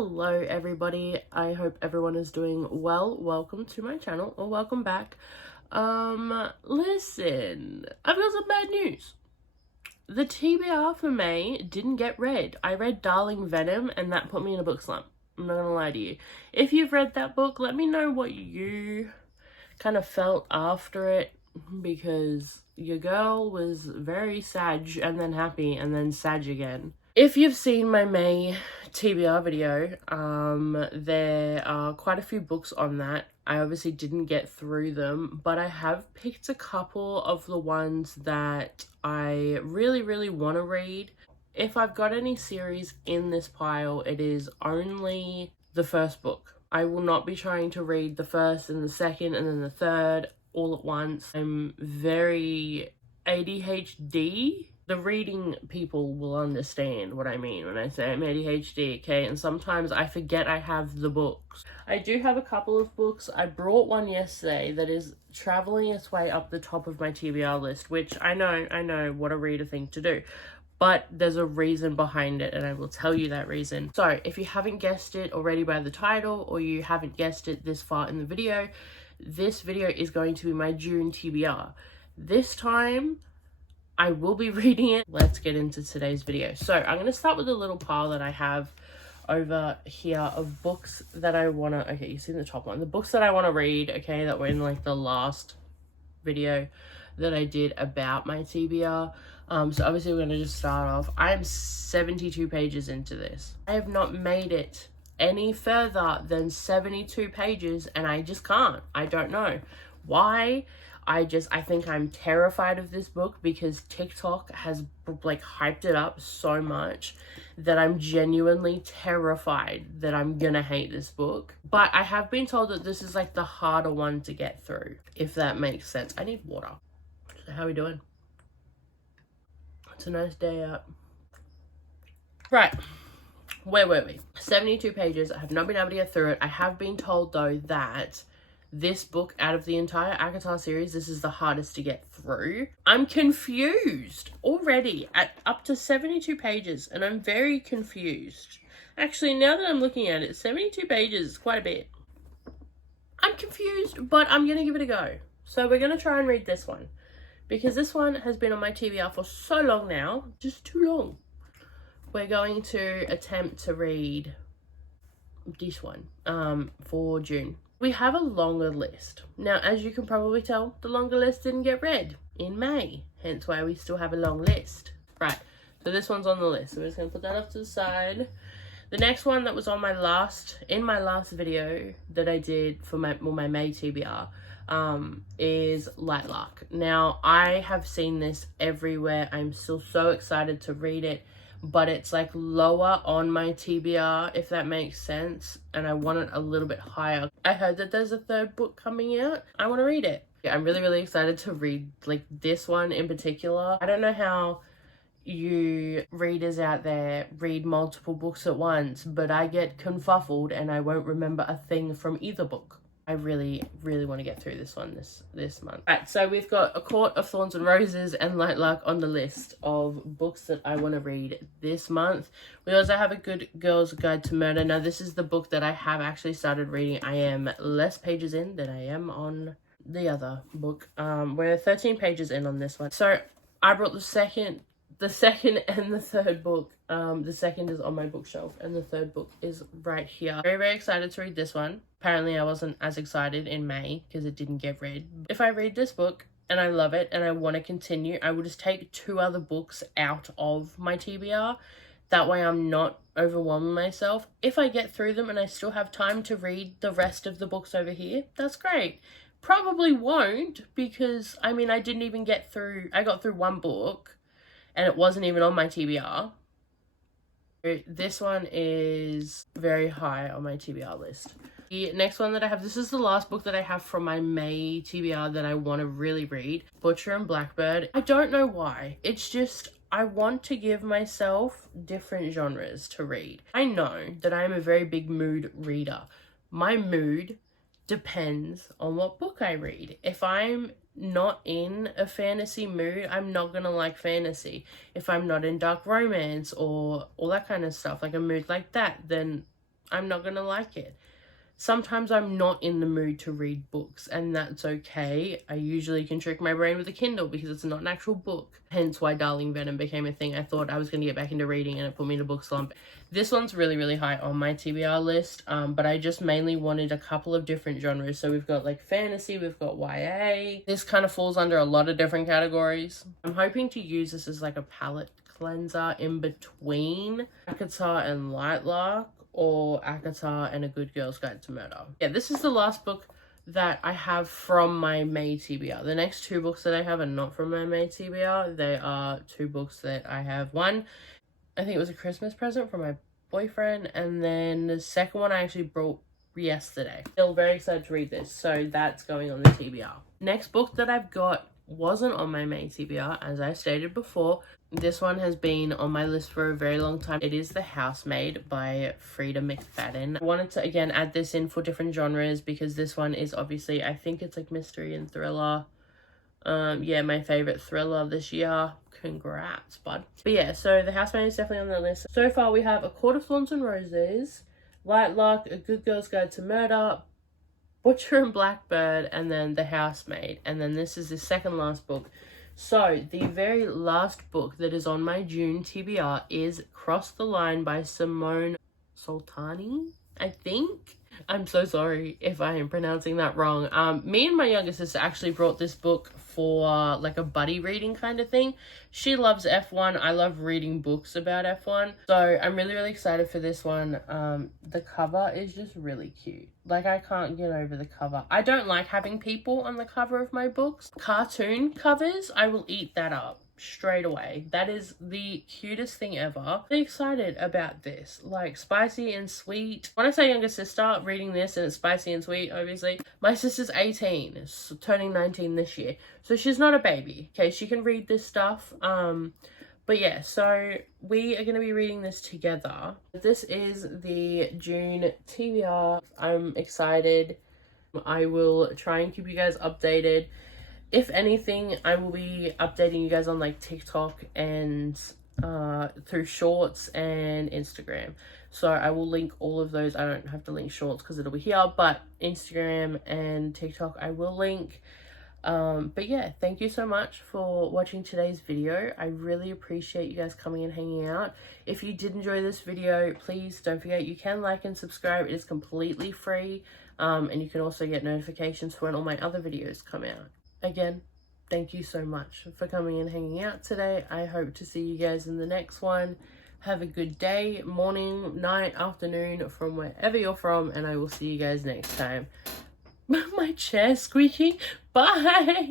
Hello everybody, I hope everyone is doing well. Welcome to my channel, or welcome back. Listen, I've got some bad news. The TBR for May didn't get read. I read Darling Venom and that put me in a book slump. I'm not gonna lie to you. If you've read that book, let me know what you kind of felt after it, because your girl was very sad and then happy and then sad again. If you've seen my May TBR video, there are quite a few books on that. I obviously didn't get through them, but I have picked a couple of the ones that I really want to read. If I've got any series in this pile, it is only the first book. I will not be trying to read the first and the second and then the third all at once. I'm very ADHD. The reading people will understand what I mean when I say I'm ADHD, okay? And sometimes I forget I have the books. I do have a couple of books. I brought one yesterday that is traveling its way up the top of my TBR list, which I know, what a reader thing to do. But there's a reason behind it, and I will tell you that reason. So if you haven't guessed it already by the title, or you haven't guessed it this far in the video, this video is going to be my June TBR. This time, I will be reading it. Let's get into today's video. So I'm going to start with a little pile that I have over here of books that I want to, okay, you see the top one, the books that I want to read, okay, that were in like the last video that I did about my TBR. So obviously we're going to just start off. I am 72 pages into this. I have not made it any further than 72 pages, and I just can't. I don't know why. I think I'm terrified of this book because TikTok has like hyped it up so much that I'm genuinely terrified that I'm gonna hate this book. But I have been told that this is like the harder one to get through, if that makes sense. I need water. So how are we doing? It's a nice day out. Right. Where were we? 72 pages. I have not been able to get through it. I have been told though that this book, out of the entire ACOTAR series, this is the hardest to get through. I'm confused already at up to 72 pages, and I'm very confused. Actually, now that I'm looking at it, 72 pages is quite a bit. I'm confused, but I'm going to give it a go. So we're going to try and read this one, because this one has been on my TBR for so long now, just too long. We're going to attempt to read this one for June. We have a longer list. Now, as you can probably tell, the longer list didn't get read in May, hence why we still have a long list. Right, so this one's on the list. So we're just going to put that off to the side. The next one that was on my last video that I did for my May TBR is Light Lark. Now, I have seen this everywhere. I'm still so excited to read it, but it's like lower on my TBR, if that makes sense, and I want it a little bit higher. I heard that there's a third book coming out. I want to read it. Yeah, I'm really excited to read like this one in particular. I don't know how you readers out there read multiple books at once, but I get confuffled and I won't remember a thing from either book. I really want to get through this one this month. Right, so we've got A Court of Thorns and Roses and Light Lark on the list of books that I want to read this month. We also have A Good Girl's Guide to Murder. Now, this is the book that I have actually started reading. I am less pages in than I am on the other book. We're 13 pages in on this one. So I brought the second and the third book. The second is on my bookshelf and the third book is right here. Very excited to read this one. Apparently I wasn't as excited in May because it didn't get read. If I read this book and I love it and I want to continue, I will just take 2 other books out of my TBR. That way I'm not overwhelming myself. If I get through them and I still have time to read the rest of the books over here, that's great. Probably won't, because I mean, I didn't even get through, I got through one book and it wasn't even on my TBR. This one is very high on my TBR list. The next one that I have, this is the last book that I have from my May TBR that I want to really read, Butcher and Blackbird. I don't know why. It's just, I want to give myself different genres to read. I know that I am a very big mood reader. My mood depends on what book I read. If I'm not in a fantasy mood, I'm not gonna like fantasy. If I'm not in dark romance or all that kind of stuff, like a mood like that, then I'm not gonna like it. Sometimes I'm not in the mood to read books, and that's okay. I usually can trick my brain with a Kindle because it's not an actual book. Hence why Darling Venom became a thing. I thought I was going to get back into reading and it put me in a book slump. This one's really, really high on my TBR list, but I just mainly wanted a couple of different genres. So we've got like fantasy, we've got YA. This kind of falls under a lot of different categories. I'm hoping to use this as like a palette cleanser in between Akatar and Lightlark, or Akatar and A Good Girl's Guide to Murder. Yeah, this is the last book that I have from my May TBR. The next two books that I have are not from my May TBR. They are two books that I have. One, I think it was a Christmas present from my boyfriend, and then the second one I actually brought yesterday. Still very excited to read this, so that's going on the TBR. Next book that I've got wasn't on my May TBR, as I stated before. This one has been on my list for a very long time. It is The Housemaid by Frida McFadden. I wanted to, again, add this in for different genres because this one is obviously, I think it's like mystery and thriller. Yeah, my favorite thriller this year. Congrats, bud. But yeah, so The Housemaid is definitely on the list. So far, we have A Court of Thorns and Roses, Lightlark, A Good Girl's Guide to Murder, Butcher and Blackbird, and then The Housemaid. And then this is the second last book. So the very last book that is on my June TBR is Cross the Line by Simone Soltani, I think. I'm so sorry if I am pronouncing that wrong. Me and my younger sister actually brought this book for like a buddy reading kind of thing. She loves F1. I love reading books about F1. So I'm really, really excited for this one. The cover is just really cute. Like, I can't get over the cover. I don't like having people on the cover of my books. Cartoon covers, I will eat that up straight away. That is the cutest thing ever. I'm excited about this. Like, spicy and sweet. When I say younger sister reading this and it's spicy and sweet, obviously, my sister's 18, so turning 19 this year, so she's not a baby. Okay, she can read this stuff. But yeah, so we are going to be reading this together. This is the June TBR. I'm excited. I will try and keep you guys updated. If anything, I will be updating you guys on like TikTok and through Shorts and Instagram. So I will link all of those. I don't have to link Shorts because it'll be here, but Instagram and TikTok I will link. But yeah, thank you so much for watching today's video. I really appreciate you guys coming and hanging out. If you did enjoy this video, please don't forget you can like and subscribe. It is completely free. And you can also get notifications for when all my other videos come out. Again, thank you so much for coming and hanging out today. I hope to see you guys in the next one. Have a good day, morning, night, afternoon, from wherever you're from, and I will see you guys next time. My chair's squeaking. Bye!